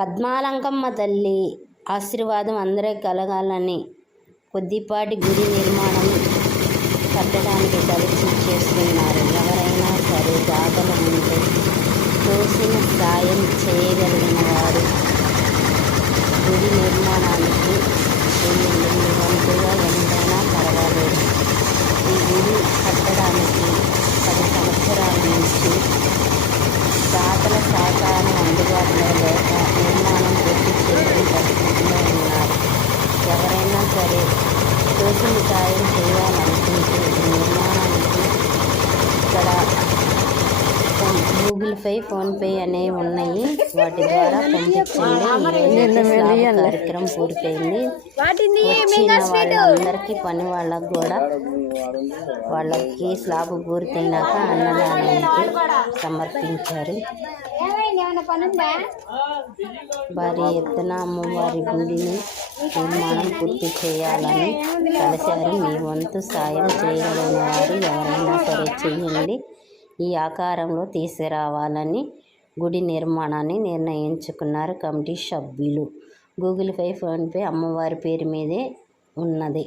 పద్మాలంకమ్మ తల్లి ఆశీర్వాదం అందరికీ కలగాలని కొద్దిపాటి గుడి నిర్మాణం కట్టడానికి కలిసి చేస్తున్నారు. ఎవరైనా సరే దాతలు ఉంటే తోసిన సాయం చేయగలిగిన వారు గుడి నిర్మాణానికి చేయండి. మీ వంతుగా ఎంతైనా పర్వాలేదు. ఈ గుడి కట్టడానికి 10 సంవత్సరాల నుంచి దాతల సహకారం అందుబాటులో లేక నిర్మాణం పూర్తి చేయని పరిస్థితిలో ఉన్నారు. ఎవరైనా సరే తోసిన సాయం చేయాలనుకుంటే ఈ నిర్మాణానికి ఇక్కడ గూగుల్ పే, ఫోన్పే అనేవి ఉన్నాయి. వాటి ద్వారా పంపించండి. కార్యక్రమం పూర్తయింది. వచ్చిన వాళ్ళందరికీ పని వాళ్ళకు కూడా వాళ్ళకి స్లాబ్ పూర్తయినాక అన్నదానానికి సమర్పించారు. భారీ ఎత్తున అమ్మవారి గుడిని నిర్మాణం పూర్తి చేయాలని కలిశారు. మీ వంతు సాయం చేయగలిగిన వారు ఎవరైనా సరే చేయండి. ఈ ఆకారంలో తీసుకురావాలని గుడి నిర్మాణాన్ని నిర్ణయించుకున్నారు కమిటీ సభ్యులు. గూగుల్ పే, ఫోన్పే అమ్మవారి పేరు మీదే ఉన్నది.